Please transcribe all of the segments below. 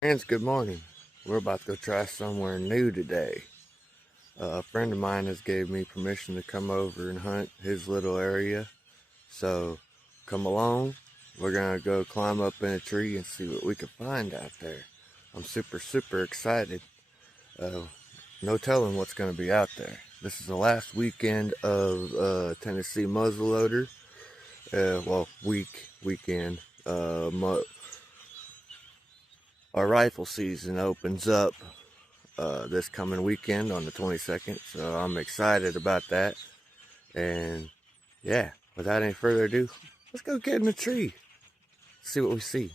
Friends, good morning. We're about to go try somewhere new today. A friend of mine has gave me permission to come over and hunt his little area. So come along. We're gonna go climb up in a tree and see what we can find out there. I'm super excited. No telling what's gonna be out there. This is the last weekend of Tennessee muzzleloader. Weekend. Our rifle season opens up this coming weekend on the 22nd, so I'm excited about that. And yeah, without any further ado, let's go get in the tree, see what we see.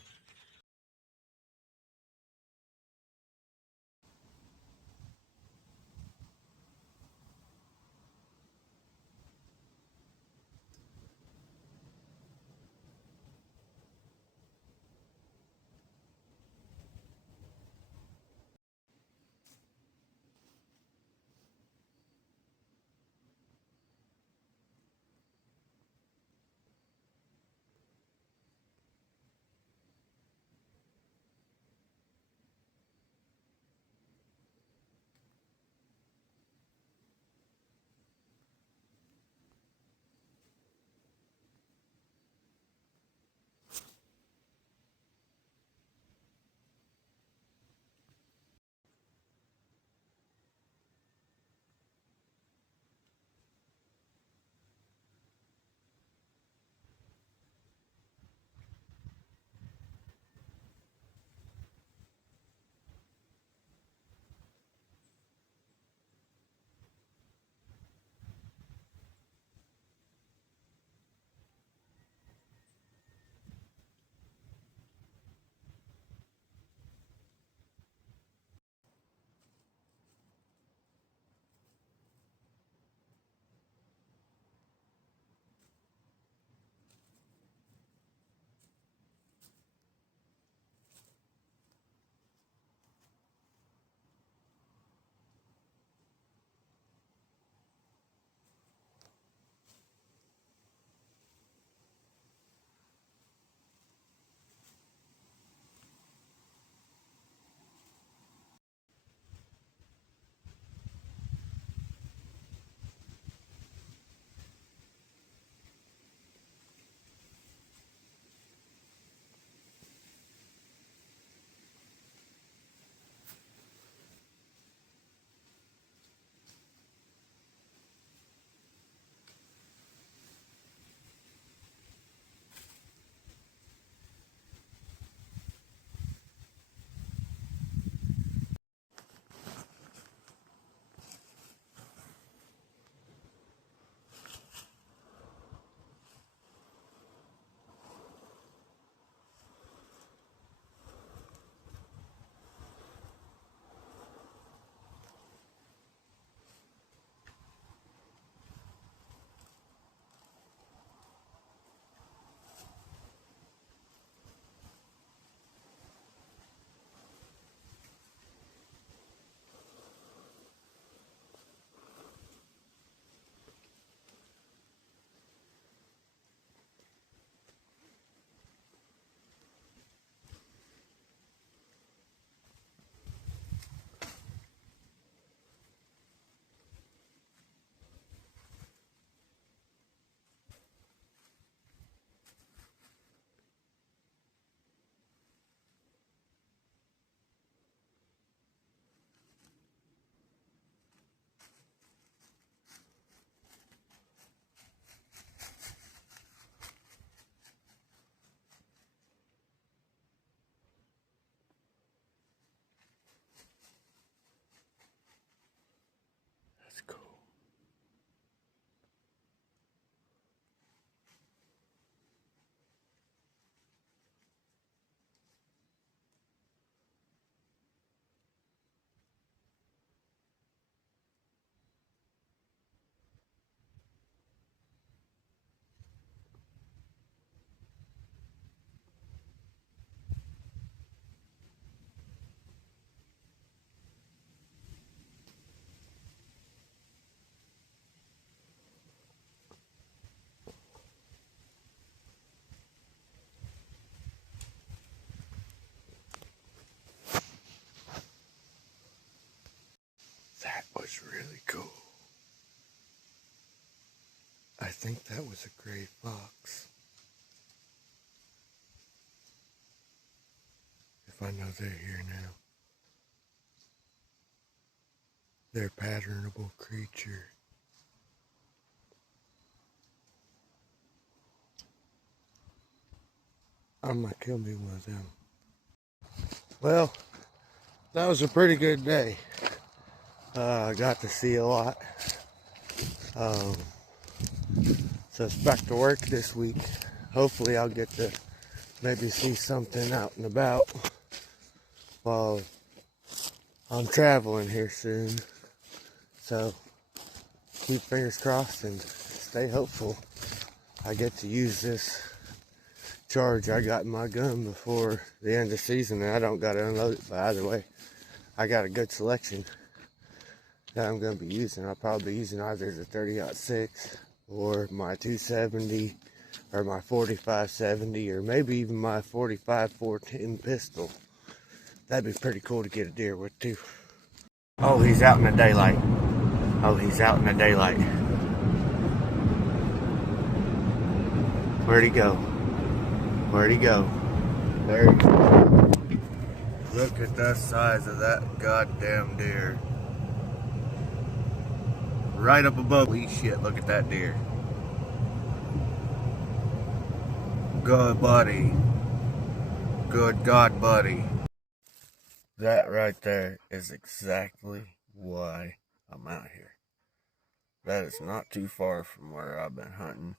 was really cool. I think that was a gray fox. If I know they're here now. They're a patternable creature. I might kill me one of them. Well, that was a pretty good day. I got to see a lot. So it's back to work this week. Hopefully I'll get to maybe see something out and about while I'm traveling here soon. So keep fingers crossed and stay hopeful. I get to use this charge I got in my gun before the end of the season, and I don't got to unload it. But either way, I got a good selection that I'm going to be using. I'll probably be using either the 30-06 or my 270 or my 45-70 or maybe even my 45-410 pistol. That'd be pretty cool to get a deer with too. Oh, he's out in the daylight. Oh, he's out in the daylight. Where'd he go? Where'd he go? There he goes. Look at the size of that goddamn deer. Right up above. Holy shit, look at that deer. Good buddy. Good God, buddy. That right there is exactly why I'm out here. That is not too far from where I've been hunting.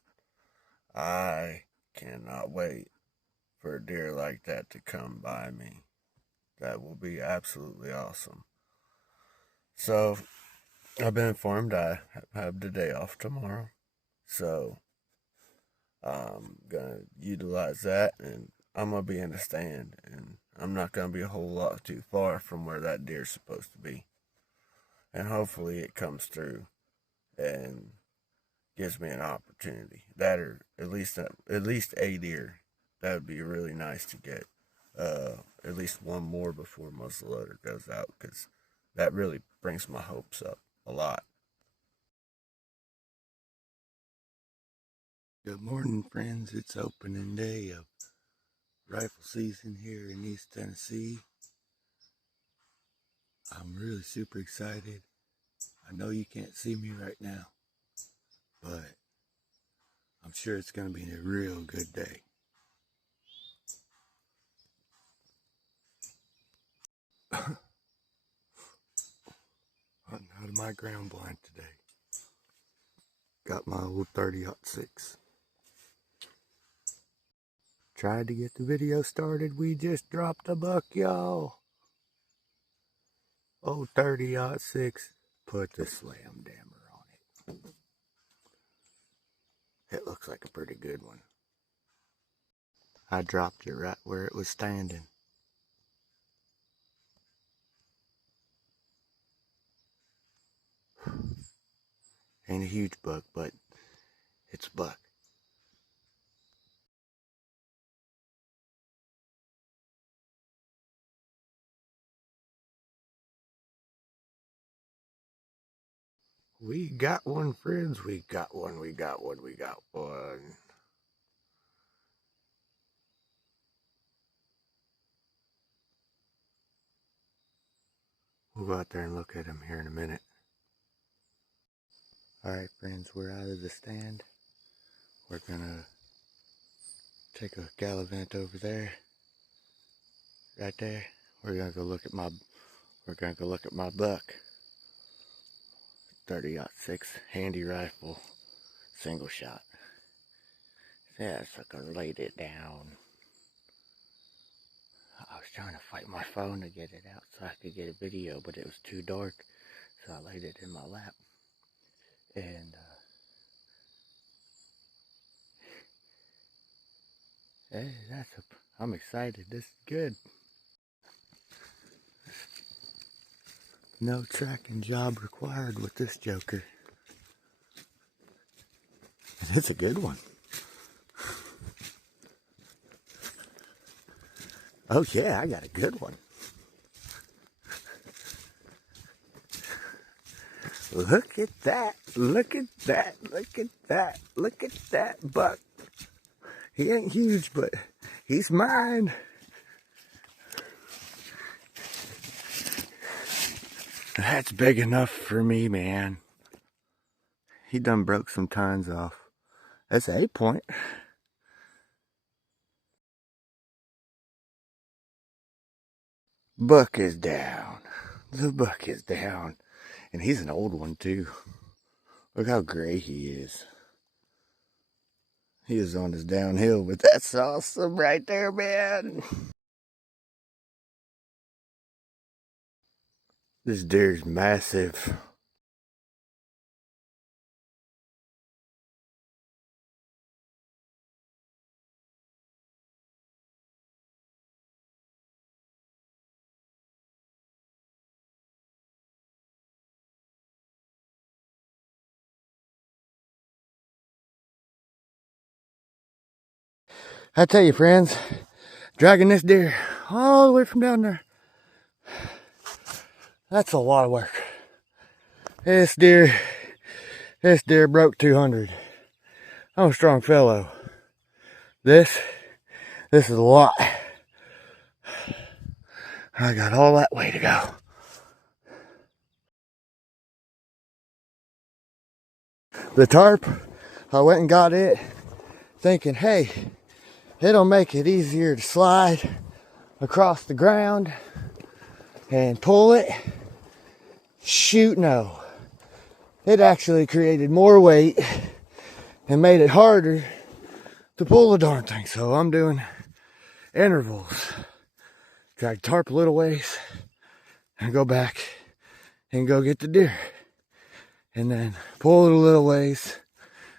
I cannot wait for a deer like that to come by me. That will be absolutely awesome. So, I've been informed I have the day off tomorrow. So, I'm going to utilize that, and I'm going to be in the stand, and I'm not going to be a whole lot too far from where that deer's supposed to be. And hopefully it comes through and gives me an opportunity. That, or at least a deer. That would be really nice to get at least one more before muzzleloader goes out, because that really brings my hopes up a lot. Good morning, friends. It's opening day of rifle season here in East Tennessee. I'm really super excited. I know you can't see me right now, but I'm sure it's going to be a real good day. Hunting out of my ground blind today. Got my old 30-06. Tried to get the video started. We just dropped a buck, y'all. Old 30-06. Put the slam dammer on it. It looks like a pretty good one. I dropped it right where it was standing. Ain't a huge buck, but it's a buck. We got one, friends. We got one. We got one. We got one. We'll go out there and look at him here in a minute. Alright, friends, we're out of the stand. We're gonna take a gallivant over there. Right there. We're gonna go look at my buck. 30-06 handy rifle, single shot. Yeah, sucker laid it down. I was trying to fight my phone to get it out so I could get a video, but it was too dark, so I laid it in my lap. And hey, I'm excited. This is good. No tracking job required with this joker. And it's a good one. Oh yeah, I got a good one. Look at that. Look at that. Look at that. Look at that buck. He ain't huge, but he's mine. That's big enough for me, man. He done broke some tines off. That's an 8-point. Buck is down. The buck is down. And he's an old one, too. Look how gray he is. He is on his downhill, but that's awesome right there, man. This deer's massive. I tell you, friends, dragging this deer all the way from down there, that's a lot of work. This deer broke 200. I'm a strong fellow. This is a lot. I got all that way to go. The tarp, I went and got it, thinking, hey, it'll make it easier to slide across the ground and pull it. Shoot, no. It actually created more weight and made it harder to pull the darn thing. So I'm doing intervals. Drag tarp a little ways and go back and go get the deer. And then pull it a little ways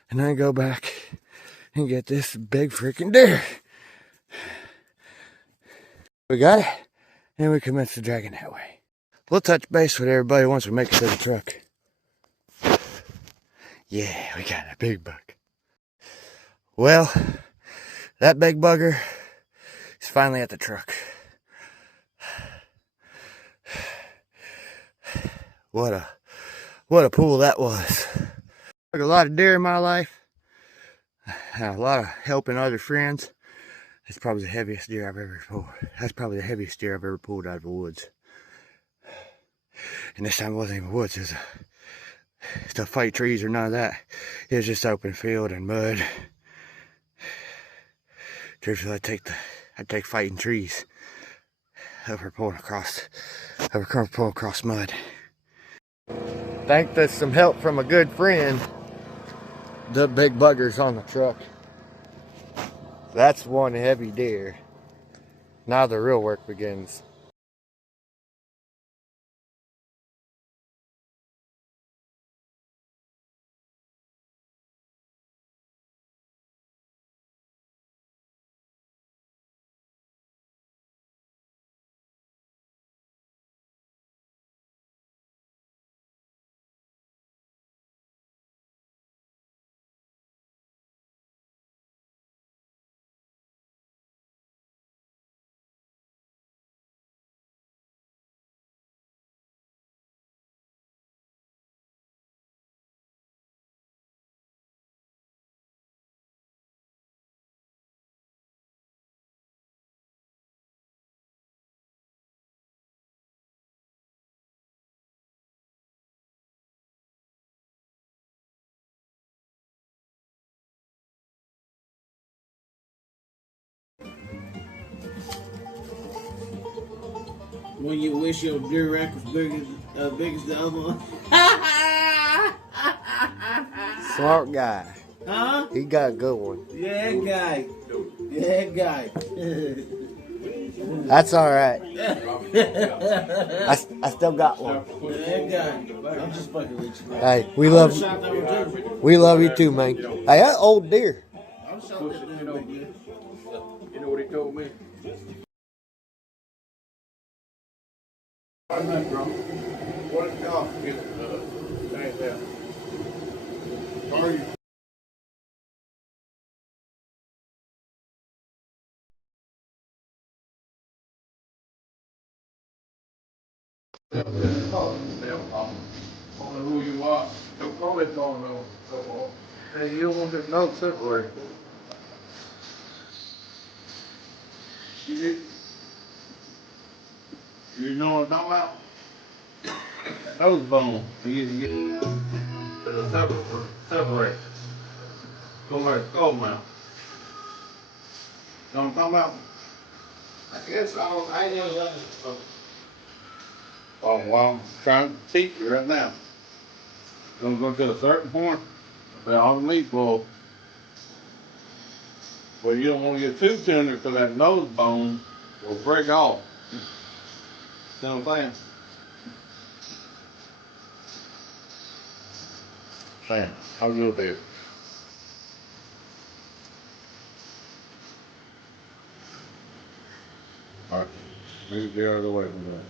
and then go back and get this big freaking deer. We got it, and we commence the dragging that way. We'll touch base with everybody once we make it to the truck. Yeah, we got a big buck. Well, that big bugger is finally at the truck. What a pull that was. Took a lot of deer in my life. A lot of helping other friends. It's probably the heaviest deer I've ever pulled. That's probably the heaviest deer I've ever pulled out of the woods. And this time it wasn't even woods. It was to fight trees or none of that. It was just open field and mud. Truthfully, I'd take fighting trees over pulling across mud. Thanks to some help from a good friend, the big bugger's on the truck. That's one heavy deer. Now the real work begins. When you wish your deer rack was big as the other one. Smart guy. Huh? He got a good one. Yeah, guy. Yeah, guy. That's all right. I still got one. Yeah, guy. I'm just fucking with you. Hey, we love you too, man. Hey, that old deer. I'm shot that deer, big deer. You know what he told me? I'm not drunk. What is off? How are you? don't know who you are. Don't probably don't know. Hey, you don't want to know separate. You, you know what I'm talking about? Nose bone. You get it'll separate. Go like skull mouth. You know what I'm talking about? I guess I ain't never done it before. Oh, well, I'm trying to teach you right now. Gonna go to a certain point, but on the meatball, but you don't want to get too tender because that nose bone will break off. See what I'm saying? Sam, how good there? All right, move the other way from that.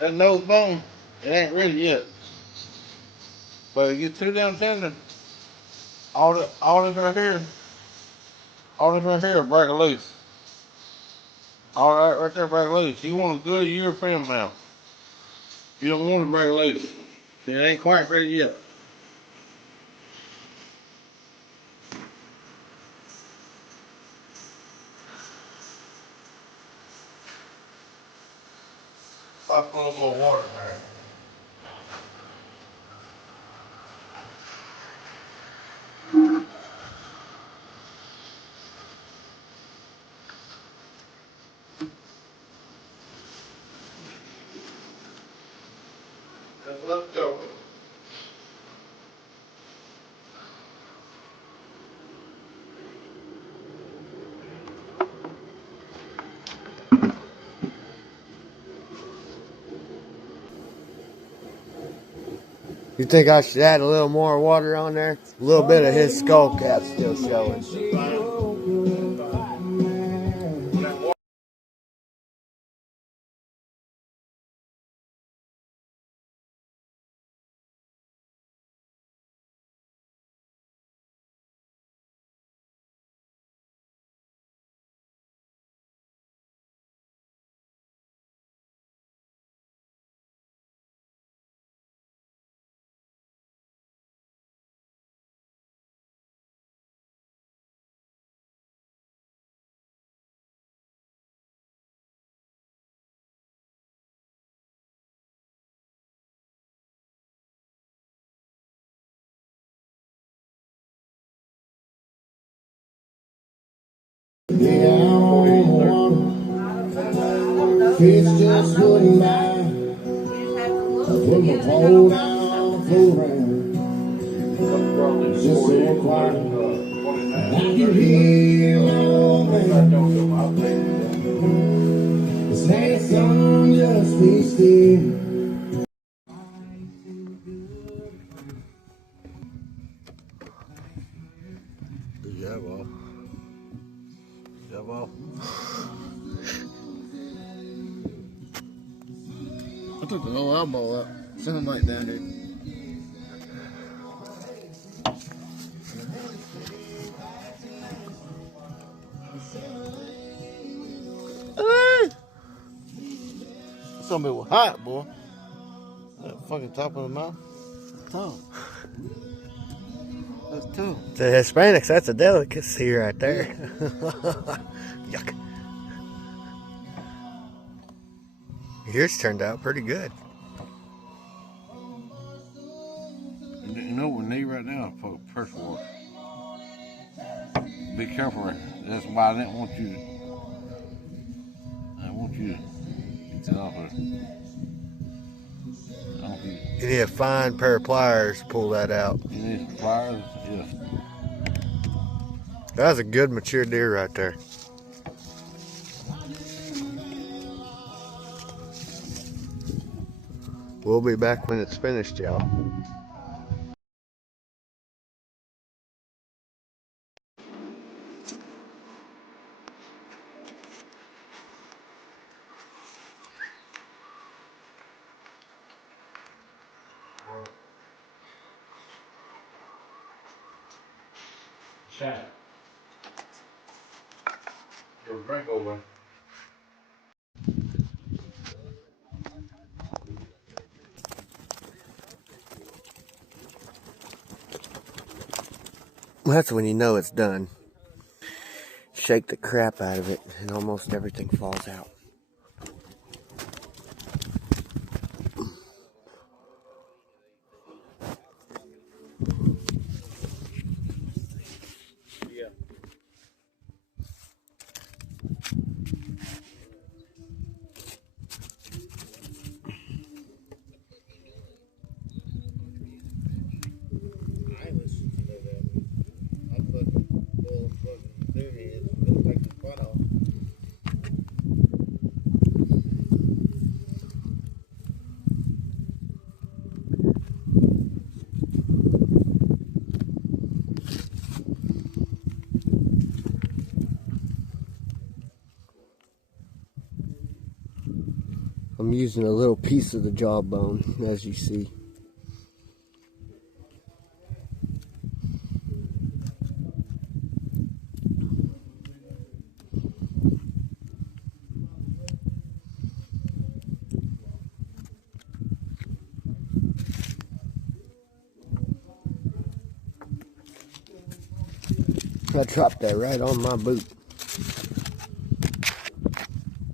That nose bone, it ain't ready yet. But it gets too damn tender. All this right here, break loose. All right there, break loose. You want a good European mouth. You don't want to break loose. It ain't quite ready yet. I put a little water in there. Just let go. You think I should add a little more water on there? A little bit of his skull cap still showing. Yeah, I'm on the fish just wouldn't buy. I put my pole down on the floor and just so quiet. I can hear my old man. Say, son, just be still. Jawel. Jawel. I took the whole elbow up. Something like down here. Somebody was hot, boy. That fucking top of the mouth. That's tough. That's tough. To Hispanics, that's a delicacy right there. Yuck. Yours turned out pretty good. You know what we need right now is pressure water. Be careful. That's why I didn't want you to. I want you to get off of it. I want you. You need a fine pair of pliers to pull that out. You need some pliers. Yes. That was a good mature deer right there. We'll be back when it's finished, y'all. Shine. Your drink over. That's when you know it's done. Shake the crap out of it and almost everything falls out. I'm using a little piece of the jawbone, as you see. I dropped that right on my boot.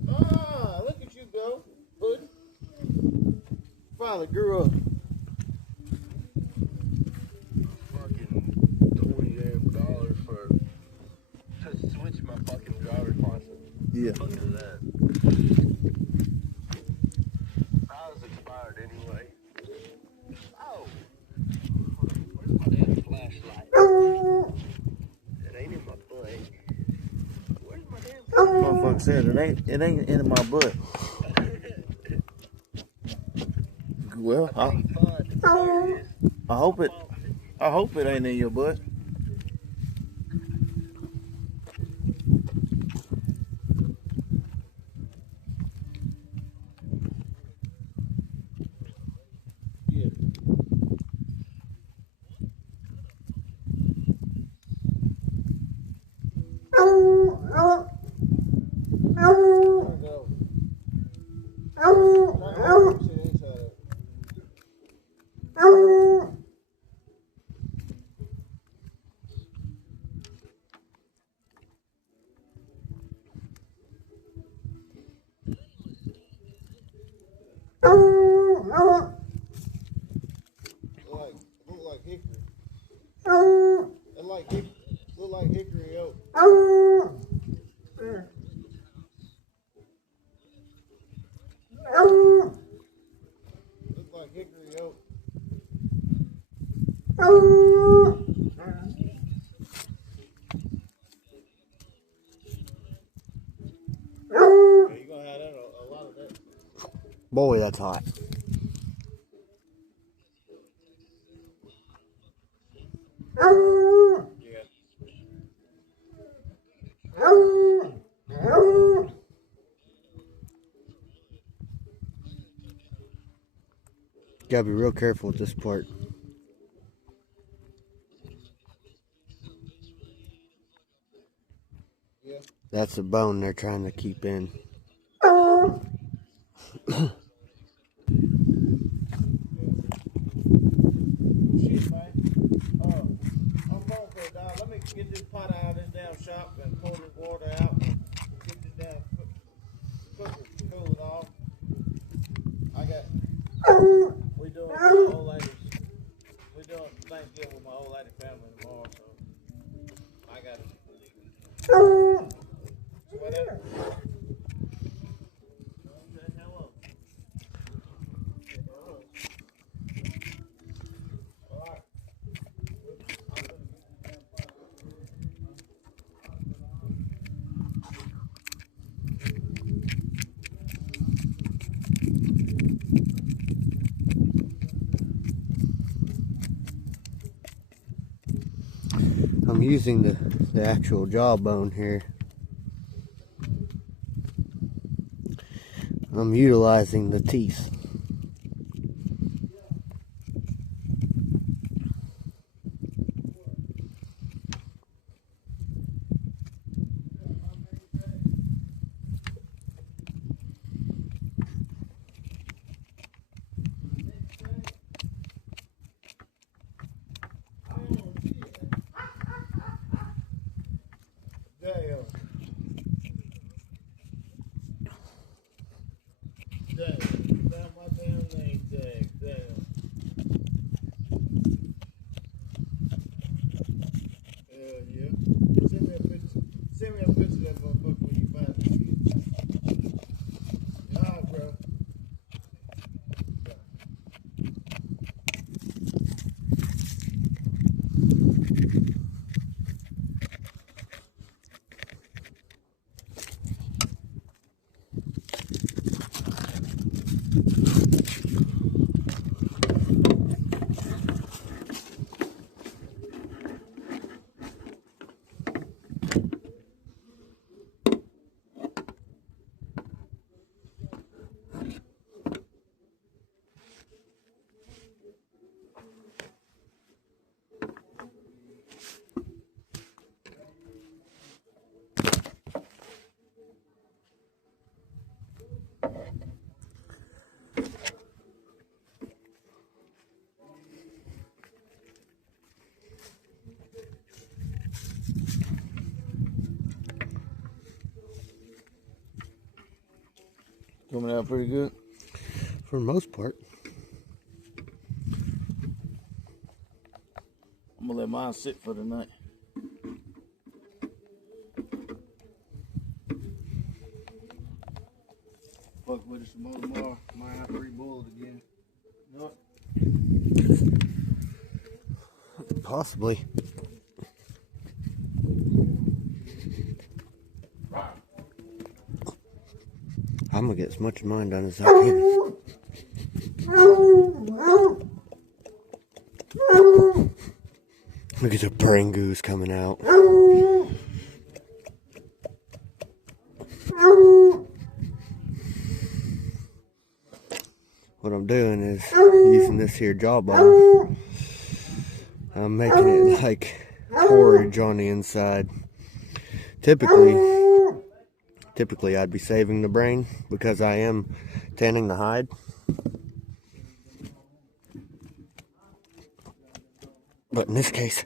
Ah, look at you go, Puddin'. Finally grew up. Fucking $20 for to switch my fucking driver's license. Yeah. Fuck is that? I was expired anyway. Oh, where's my damn flashlight? It ain't in my butt. Where's my damn? Motherfucker said it ain't in my butt. Well, I hope it ain't in your butt. Yeah. Look like hickory. Look like hickory oak. Look like hickory oak. You're gonna have that a lot of that. Boy, that's hot. Gotta be real careful with this part. Yeah. That's the bone they're trying to keep in. Shit, man. I'm going for it, dog. Let me get this pot out of this damn shop and pour this water out and get this damn cooker cool it off. We doing my old lady's. We doing Thanksgiving with my old lady family tomorrow, so I got it. Whatever. Hello. All right. I'm using the actual jawbone here. I'm utilizing the teeth. a picture of that motherfucker when you find it. Nah, bro. Coming out pretty good. For the most part. I'm gonna let mine sit for the night. Fuck with it some more tomorrow. Might have to rebull it again. No. Possibly. I'm gonna get as much of mine done as I can. Look at the praying goose coming out. What I'm doing is using this here jawbone. I'm making it like porridge on the inside. Typically I'd be saving the brain because I am tanning the hide. But in this case,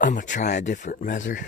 I'm gonna try a different measure.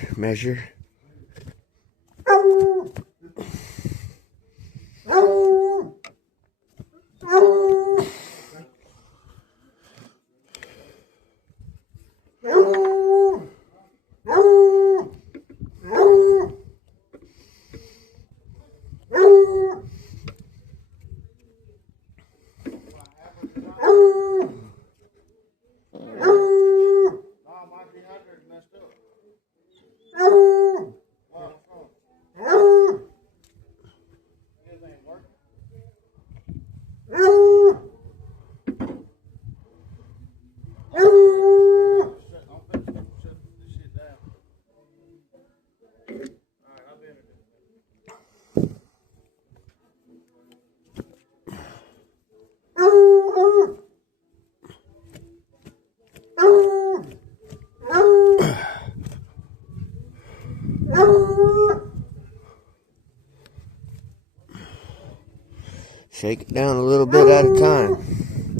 Shake it down a little bit at a time.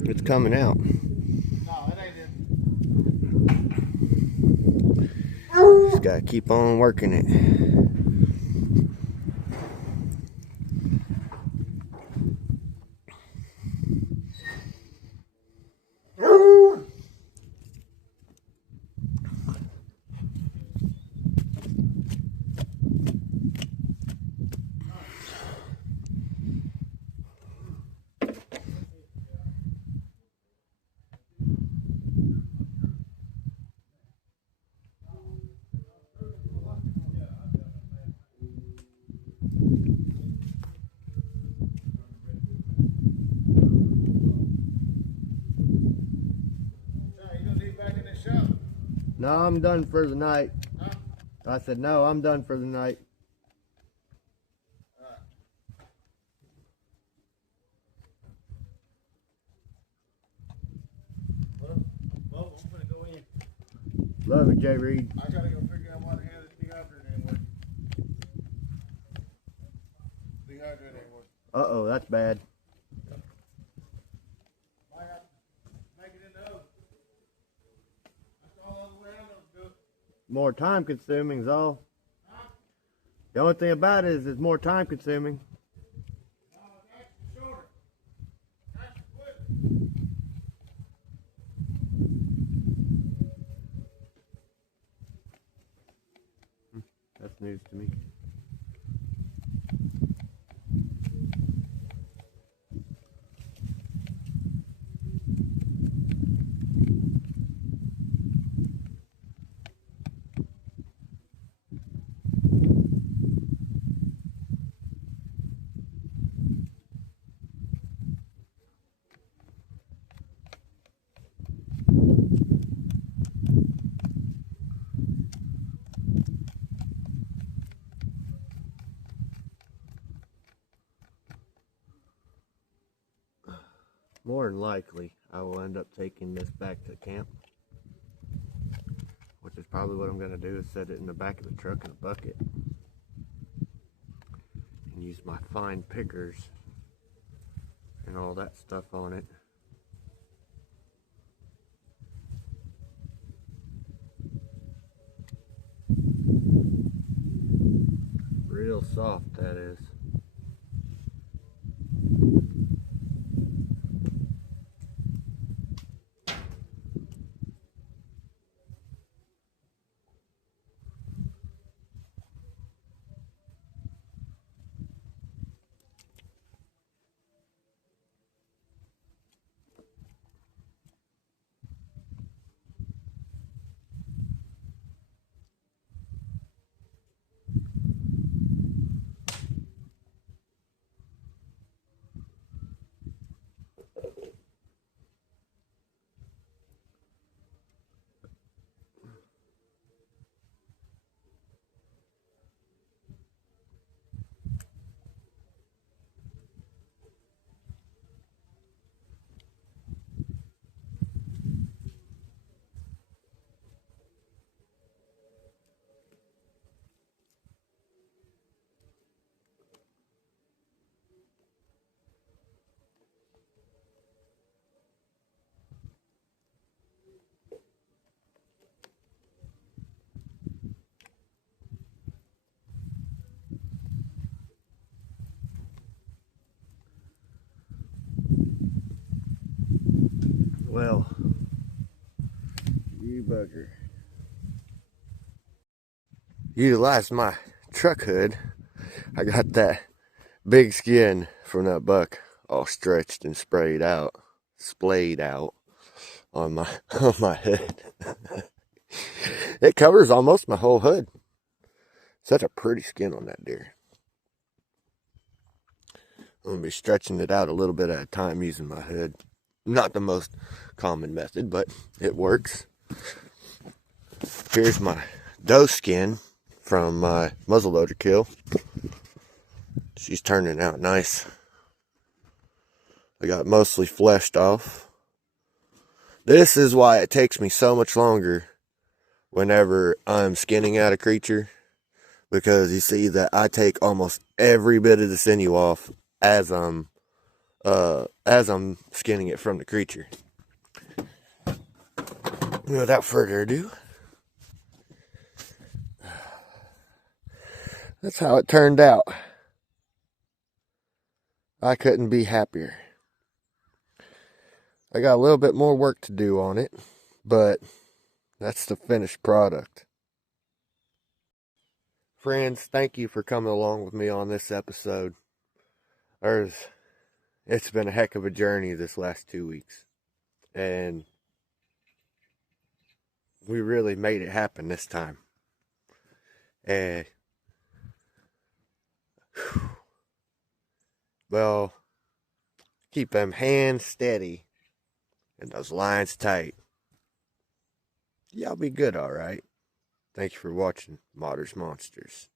It's coming out. No, it ain't it. Just gotta keep on working it. No, I'm done for the night. Huh? I said, no, I'm done for the night. Well, I'm gonna go in. Love it, Jay Reed. I gotta go figure out why the hell this dehydrator ain't working. Dehydrator ain't working. Uh-oh, that's bad. Might have to make it in the oven. That's all the way around those good. More time consuming is all. The only thing about it is it's more time consuming. No, it's actually shorter. Actually quick. That's news to me. More than likely, I will end up taking this back to camp, which is probably what I'm going to do, is set it in the back of the truck in a bucket and use my fine pickers and all that stuff on it. Real soft, that is. Well, you bugger. Utilize my truck hood. I got that big skin from that buck all stretched and splayed out on my on my head. It covers almost my whole hood. Such a pretty skin on that deer. I'm gonna be stretching it out a little bit at a time using my hood. Not the most common method, but it works. Here's my doe skin from my muzzleloader kill. She's turning out nice. I got mostly fleshed off. This is why it takes me so much longer whenever I'm skinning out a creature, because you see that I take almost every bit of the sinew off as I'm skinning it from the creature. Without further ado, that's how it turned out. I couldn't be happier. I got a little bit more work to do on it, but that's the finished product. Friends, thank you for coming along with me on this episode. It's been a heck of a journey this last 2 weeks, and we really made it happen this time. And well, keep them hands steady and those lines tight. Y'all be good, all right. Thank you for watching Modders Monsters.